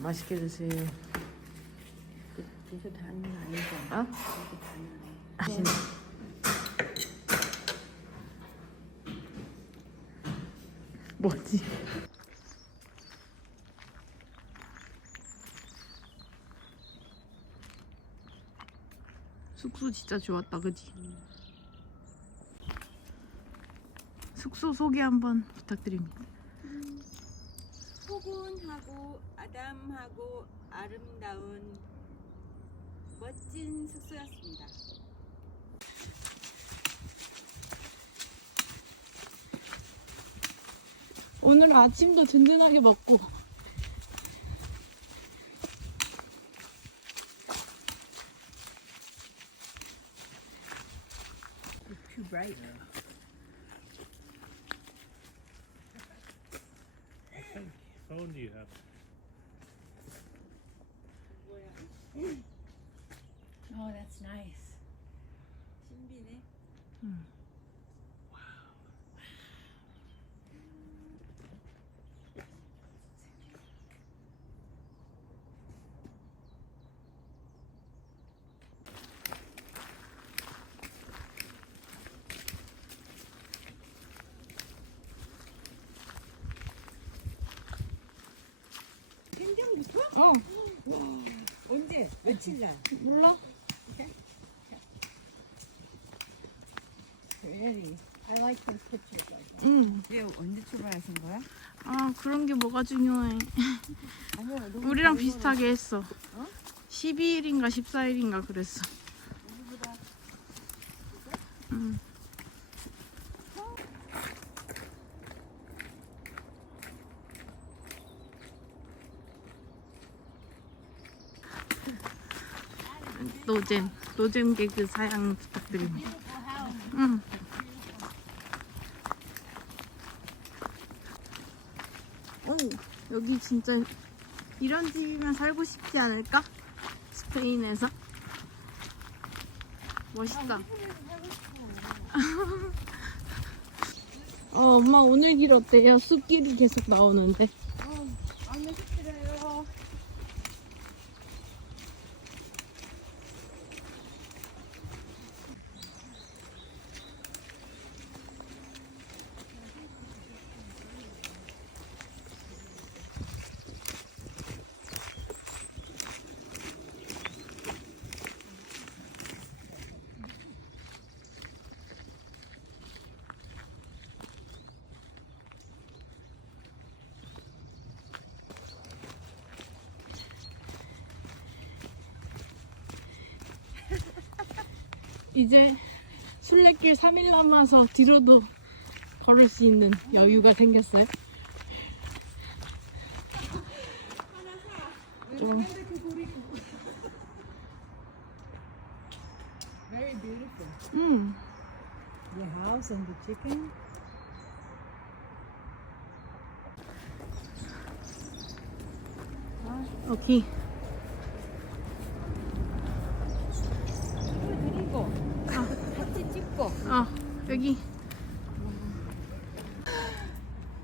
맛있게 드세요. 다는 건 아니죠. 어? 다는. 맛있네. 뭐지? 숙소 진짜 좋았다, 그지? 숙소 소개 한번 부탁드립니다. 포근하고 아담하고 아름다운 멋진 숙소였습니다. 오늘 아침도 든든하게 먹고 天井부터? 어 언제? 며칠 날? 몰라 Really? I like those pictures like that. 응. 왜 언제 출발하신 거야? 아 그런 게 뭐가 중요해 아니야, 너무 우리랑 잘 비슷하게 했어 어? 12일인가 14일인가 그랬어 우리보다 응. 노잼 노잼 개그 사양 부탁드립니다 응. 오 여기 진짜 이런 집이면 살고 싶지 않을까? 스페인에서 멋있다 어, 엄마 오늘 길 어때요? 숲길이 계속 나오는데. 안 해주시래요. 이제 순례길 3일 남아서 뒤로도 걸을 수 있는 여유가 생겼어요. 좀 Very beautiful. 음, The house and the chicken. 오케이. 드리고 같이 찍고. 어, 여기.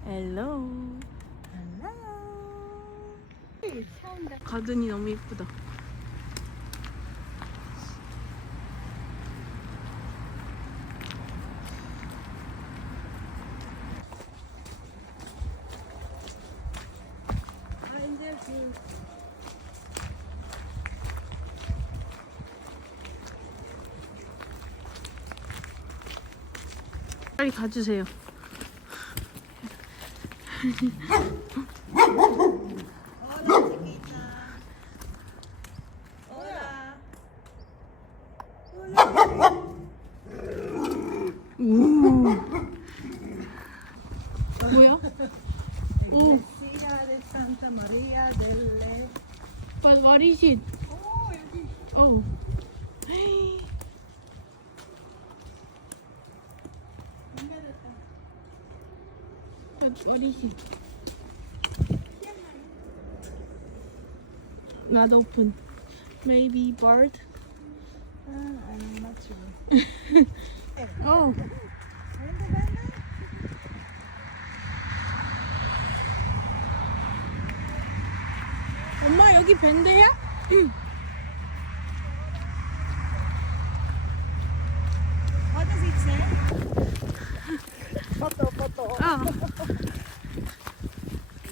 헬로. 처음 가든이 너무 예쁘다. 아 이제 그 빨리 가주세요. 오. 뭐야? 오, Sierra de Santa Maria delle. but what is it? 오 여기 Oh. But what is it? Not open. Maybe bird. 아, I'm not sure. Oh. 엄마 와 여기 밴드야? What does it say? 포토 포토. 어.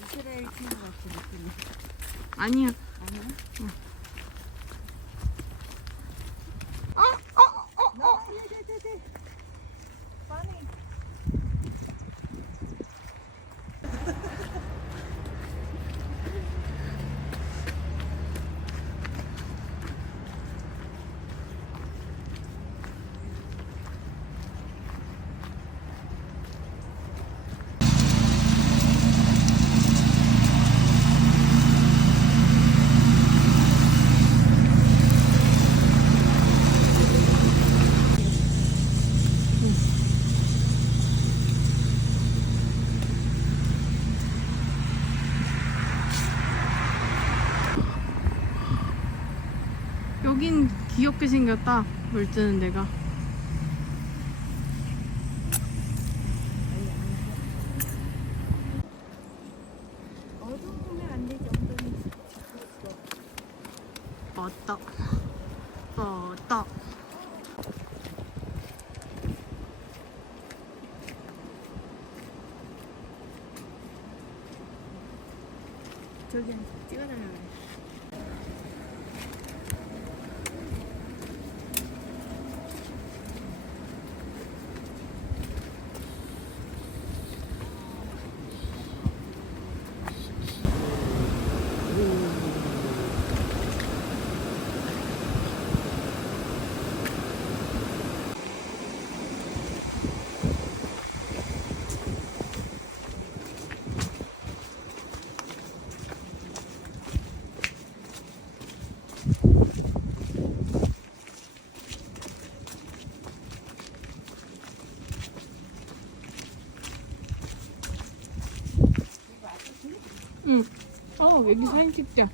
이스라엘 친구 같은 느낌. 아니야. 아니야? 어, 어, 어, 어. 네네네네. Funny. 귀엽게 생겼다. 물 뜨는 데가. 여기 사진 찍자.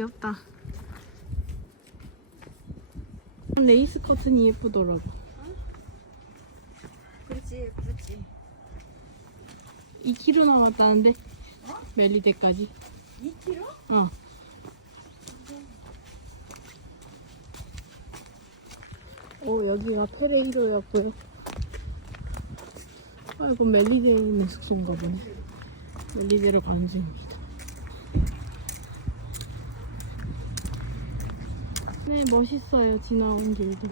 귀엽다. 레이스 커튼이 예쁘더라고. 그렇지, 그렇지. 2km 남았다는데? 멜리데까지. 2kg? 어. 오, 여기가 페레이로였고요. 아, 이건 멜리데에 있는 숙소인가 보네. 멜리데로 가는 중입니다. 네, 멋있어요. 지나온 길도.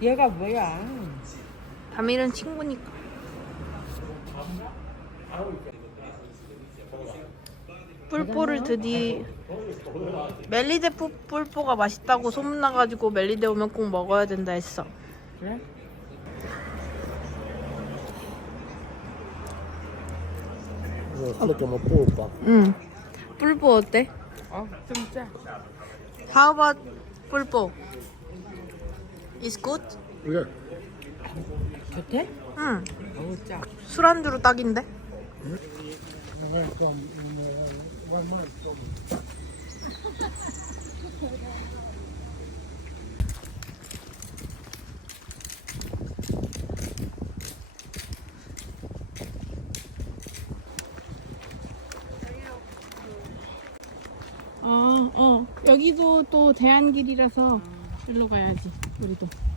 얘가 뭐야? 담일은 친구니까. 뿔뽀를 드디 멜리데 뿔- 뿔뽀가 맛있다고 소문나가지고 멜리데 오면 꼭 먹어야 된다 했어. 그래? At my polpa. 응. 뿔뽀 어때? 어, 좀 짜. How about 뿔뽀? Is good? Yeah. 좋대? 응. 어우, 짜. 술안주로 딱인데? 어, 어. 여기도 또 대안길이라서 일로 가야지, 우리도.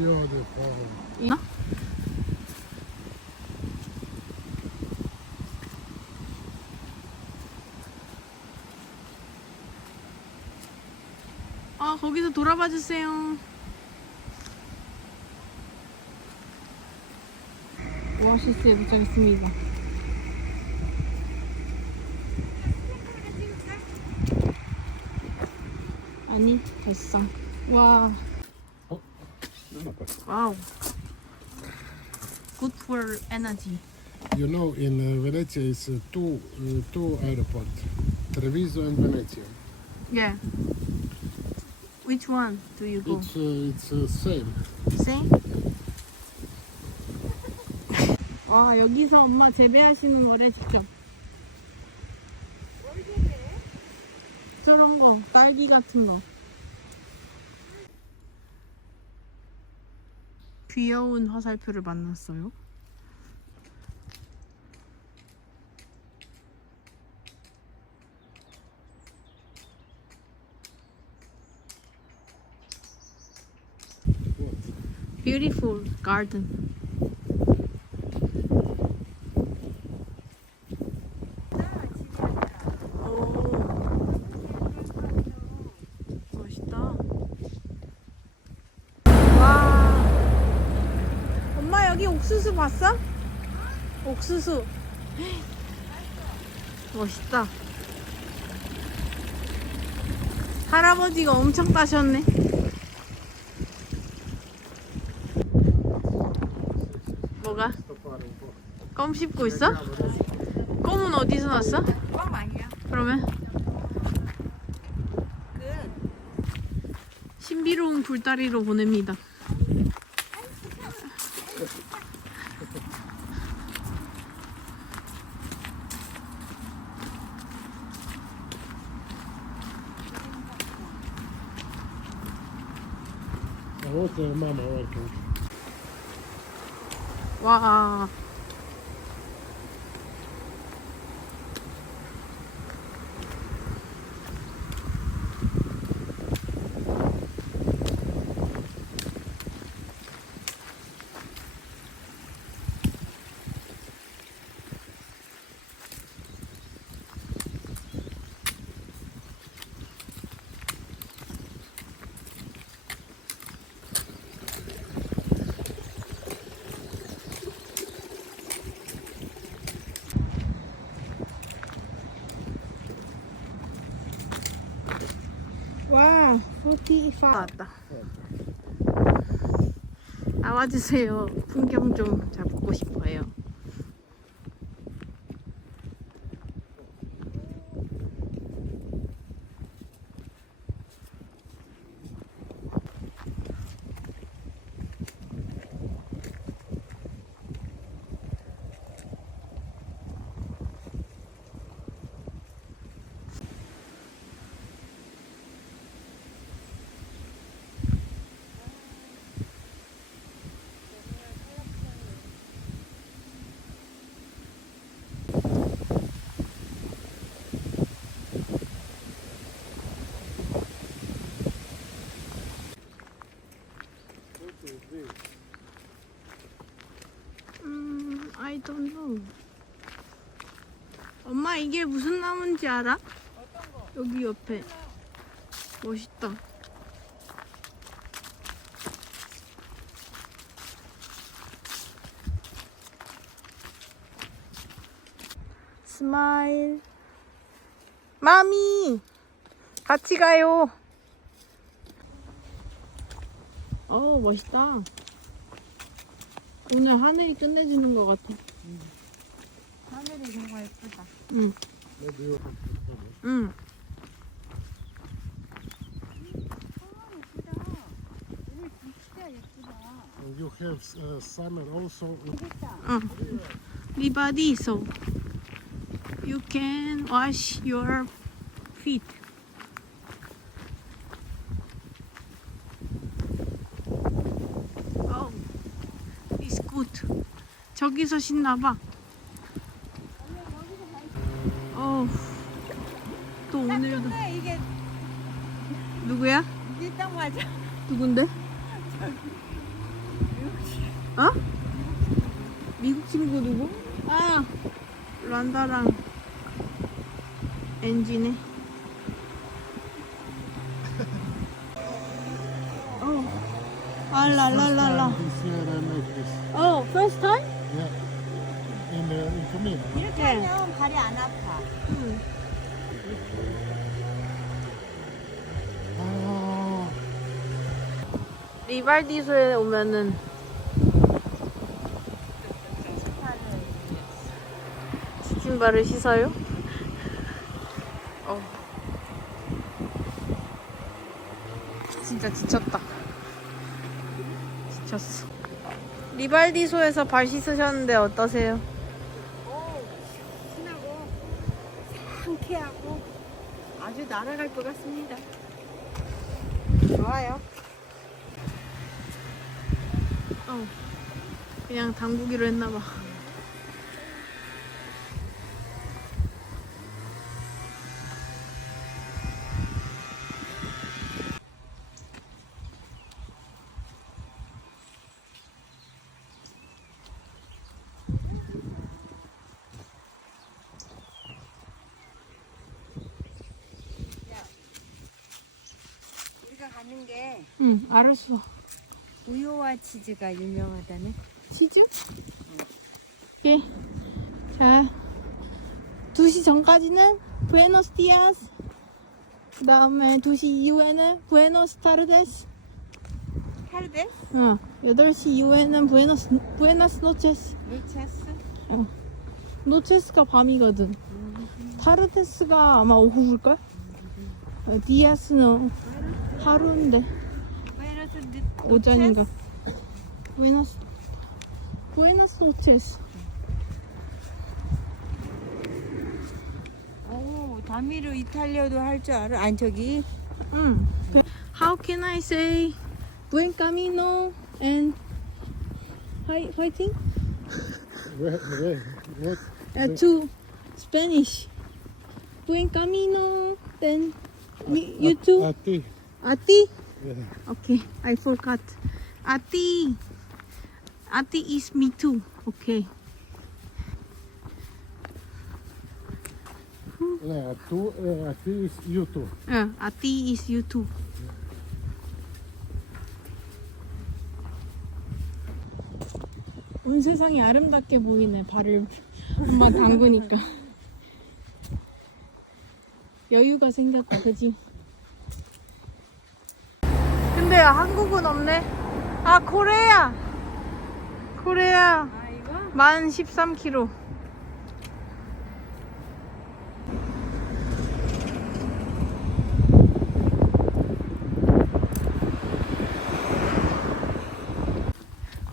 Beautiful. 이나? 아 거기서 돌아봐 주세요. 오아시스에 도착했습니다. 아니 됐어. 와. 와우. Good for energy. You know, in uh, Venezia is uh, two uh, two airports, Treviso and Venezia. Yeah. Which one do you go? It's uh, it's uh, same. Same? 와 여기서 엄마 재배하시는 거래 직접. 그런 거 딸기 같은 거. 귀여운 화살표를 만났어요. Beautiful garden. 오. 멋있다. 와. 엄마 여기 옥수수 봤어? 옥수수. 멋있다. 할아버지가 엄청 따셨네. 뭐가? 껌 씹고 있어? 껌은 어디서 났어? 꽝 아니야. 그러면 그 신비로운 굴다리로 보냅니다. I was the mama working. 와. 와, 45. 나왔다. 나와주세요. 풍경 좀 잡고 싶어요. 음, I don't. 엄마 이게 무슨 나무인지 알아? 여기 옆에. 멋있다. 스마일. 마미! 같이 가요. 어 멋있다. 오늘 하늘이 끝내주는 것 같아. 하늘이 정말 예쁘다. 응, Maybe you, 응. and you have uh, summer also. 응. 리바디 so you can wash your feet. Oh, it's good. 저기서 신나봐. 어, 또 오늘도 근데 이게 누구야? 딱 맞아. 누군데? 어? 미국 친구 누구? 아 란다랑 엔지네. 어. 알랄랄랄라. This year I make this. 어, first time? Yeah. In, uh, in Camino. 이렇게 네. 하면 발이 안 아파. 응. Ah, 리발디소에 오면은 신발을 씻어요? 어. 진짜 지쳤다. 지쳤어. 리발디소에서 발 씻으셨는데 어떠세요? 신하고 상쾌하고 아주 날아갈 것 같습니다. 좋아요. 어. 그냥 담그기로 했나봐. 우리가 가는 게 응, 알았어. 우유와 치즈가 유명하다네. 치즈? 예. 자, 2시 전까지는 부에노스 디아스. 그 다음에 2시 이후에는 부에노스 타르데스. 카르데? 어, 8시 이후에는 부에노스, 부에나스 노체스. 루체스? 노체스가 밤이거든. 타르데스가 아마 오후일걸? 어, 디아스는 하루인데, 오전인가. 부에노스, 부에나스 노체스. 오, 다미르 이탈리아도 할 줄 알아? 아니 저기 음. How can I say buen camino and hi fighting where, where, what? uh, to Spanish? Buen camino. Then me, you too. A ti. Ati. Yeah. Okay, I forgot. Ati. Ati is me too. Okay. Yeah, tu, uh, a ti is you too. Uh, Ati is you too. 온 세상이 아름답게 보이네 발을 엄마 담그니까 여유가 생겼다 그지? 근데 한국은 없네 아 코레아 코레아? 만 13km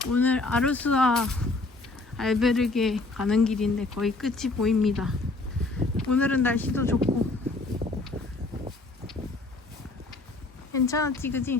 오늘 아르수아 알베르게 가는 길인데 거의 끝이 보입니다. 오늘은 날씨도 좋고 괜찮았지 그지?